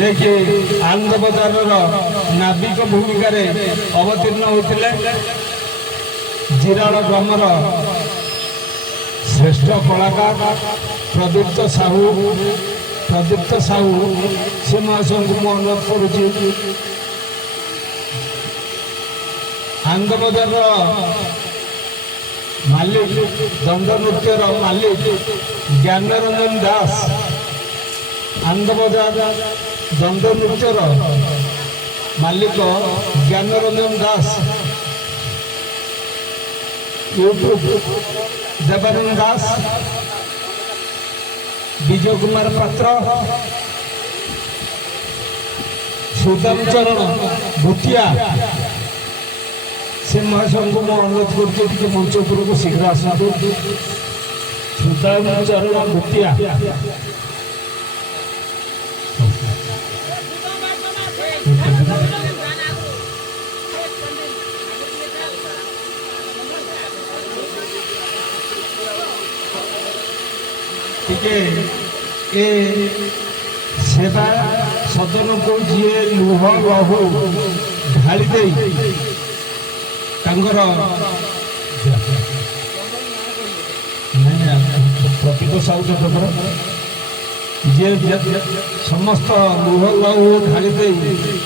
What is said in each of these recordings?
जे कि आनंद बजार नाविक भूमिका अवतीर्ण होते जिराड़ ग्रामर श्रेष्ठ कलाकार प्रदीप्त साहू से महाशय को मुझे अनुरोध करुच्ची आनंद बजार मालिक दंड नृत्यर मालिक ज्ञानरंजन दास आनंद बजार दंड नृत्यर मालिक ज्ञानरंजन दास यूट्यूब देवानंद दास विजय कुमार पात्र सुदाम चरण भूतिया से महाशय को मैं अनुरोध कर मंच उपरक शीघ्र आसतु सुदाम चरण भूतिया ए सेवा सदन को जी लुह लहू ढाली दे प्रतीक साहू जी समस्त लुह लहू ढाली दे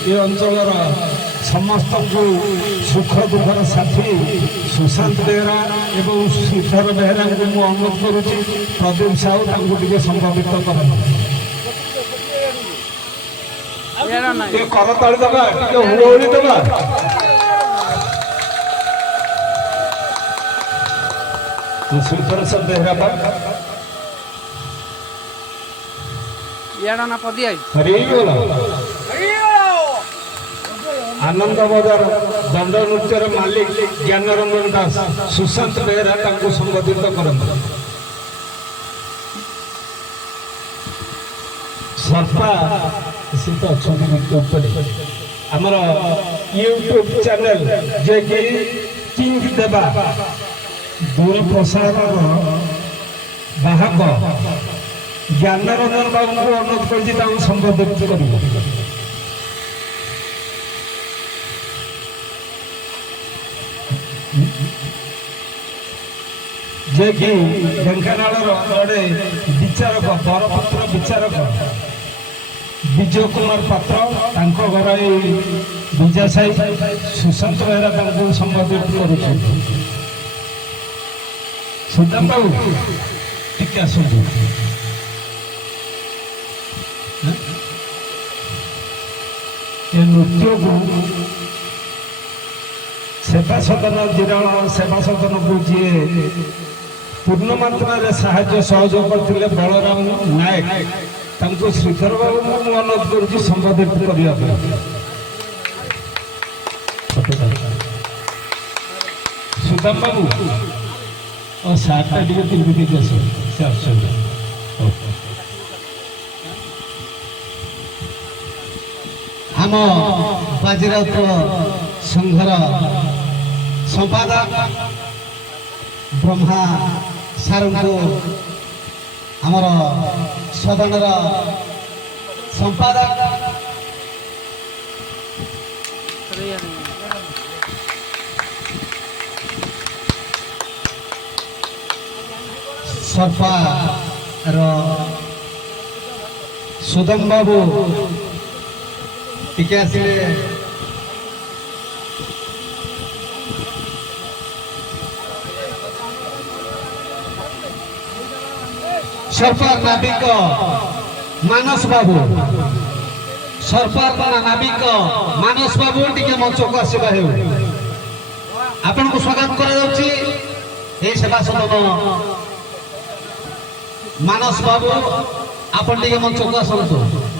ये अंचल समस्त को सुख दुखर साथी सुशांत बेहरा एवं श्रीधर बेहरा को मुझे अनुरोध करुच्ची प्रदीप साहू टे संभावित कर करताड़ी दबा हुड़ी दबा श्रीधर सब बेहरा ना पदी आनंद बजार दंड नृत्यर मालिक ज्ञानरंजन दास सुशांत बेहरा संबोधित करते सर्पा सी तो अच्छा आमर यूट्यूब चैनल जे कि किंग देवा दूर प्रसार बाहक ज्ञानरंजन बाबू को अनुरोध कर संबोधित कर जे कि ढेंकानाल जड़े विचारक बरपत्र विचारक विजय कुमार पात्र घर विजय साई सुशांत बेहरा संबोधित करुच्ची सुदाम बाबू टिके आसतु नृत्य को सेवा सदन जिराण सेवा सदन को जी पूर्ण मात्रा साहाय्य सहयोग करते बलराम नायक श्रीधर बाबू को अनुरोध कर संबोधित करने सुदाम बाबू और सार्टा टे तिरमिति से आम बाजीराउत संघर संपादक ब्रह्मा सार को आमर सदन संपादक सर्पा सुदाम बाबू टिके आसिले सरपार नाविक मानस बाबू सरपार नाविक मानस बाबू टिके मंच को आसवा हो आपण को स्वागत करा जाउची ए सेवा सदन मानस बाबू आपण टिके मंच को आसंतु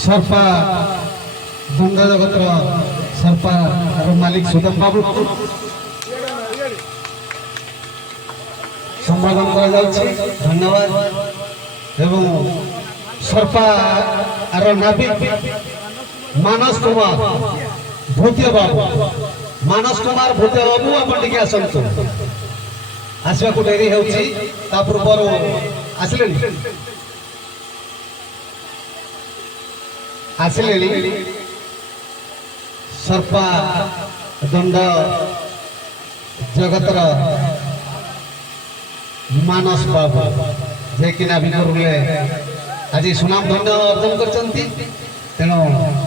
सर्पा दंड जगत सर्पा मालिक सुदाम बाबू संबोधन करा धन्यवाद एवं सर्पा नाविक मानस कुमार भूतिया बाबू ମାନସ କୁମାର ଭୂତେ ବାବୁ ଆପଣ ଟିକେ ଆସନ୍ତୁ। ଆସିବାକୁ ଡେରି ହେଉଛି, ତା ପୂର୍ବରୁ ଆସିଲେଣି ସର୍ପା ଦଣ୍ଡ ଜଗତର ମାନସ ବାବୁ ଯିଏକି ନାଭିକରୁଲେ ଆଜି ସୁନାମ ଧନ୍ୟ ଅର୍ଜନ କରିଛନ୍ତି। ତେଣୁ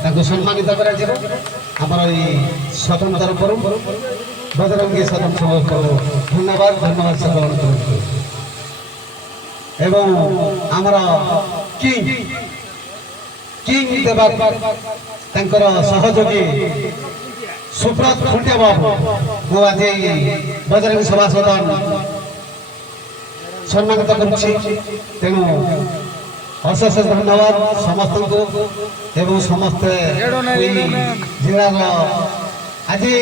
ତାଙ୍କୁ ସମ୍ମାନିତ କରାଯିବ। ଆମର ଏଇ ସଦନ ତରଫରୁ ବଜରଙ୍ଗୀ ସଦନ ତରଫରୁ ଧନ୍ୟବାଦ ସେ ଗ୍ରହଣ କରନ୍ତୁ। ଏବଂ ଆମର କିଙ୍ଗ ଦେବା ତାଙ୍କର ସହଯୋଗୀ ସୁବ୍ରତ ଖୁଣ୍ଟିଆ ବାବୁ ମୁଁ ଆଜି ବଜରଙ୍ଗୀ ସଭା ସଦନ ସମ୍ମାନିତ କରୁଛି। ତେଣୁ ଅଶେଷ ଧନ୍ୟବାଦ ସମସ୍ତଙ୍କୁ ଏବଂ ସମସ୍ତେ ଜିଲ୍ଲାର ଆଜି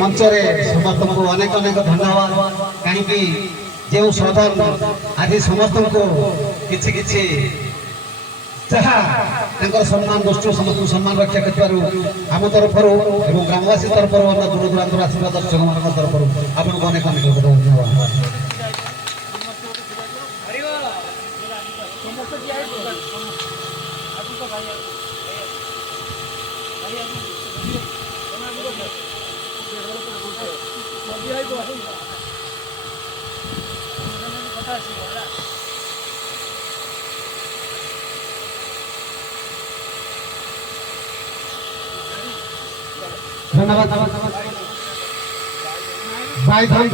ମଞ୍ଚରେ ସମସ୍ତଙ୍କୁ ଅନେକ ଅନେକ ଧନ୍ୟବାଦ। କାହିଁକି ଯେଉଁ ସଦନ ଆଜି ସମସ୍ତଙ୍କୁ କିଛି କିଛି ଯାହା ତାଙ୍କର ସମ୍ମାନ ଦୃଷ୍ଟିରୁ ସମସ୍ତଙ୍କୁ ସମ୍ମାନ ରକ୍ଷା କରିପାରୁ ଆମ ତରଫରୁ ଏବଂ ଗ୍ରାମବାସୀ ତରଫରୁ ଅନ୍ୟ ଦୂର ଦୂରାନ୍ତର ଆସିଥିବା ଦର୍ଶକମାନଙ୍କ ତରଫରୁ ଆପଣଙ୍କୁ ଅନେକ ଅନେକ ଧନ୍ୟବାଦ। धन्यवाद भाई धाम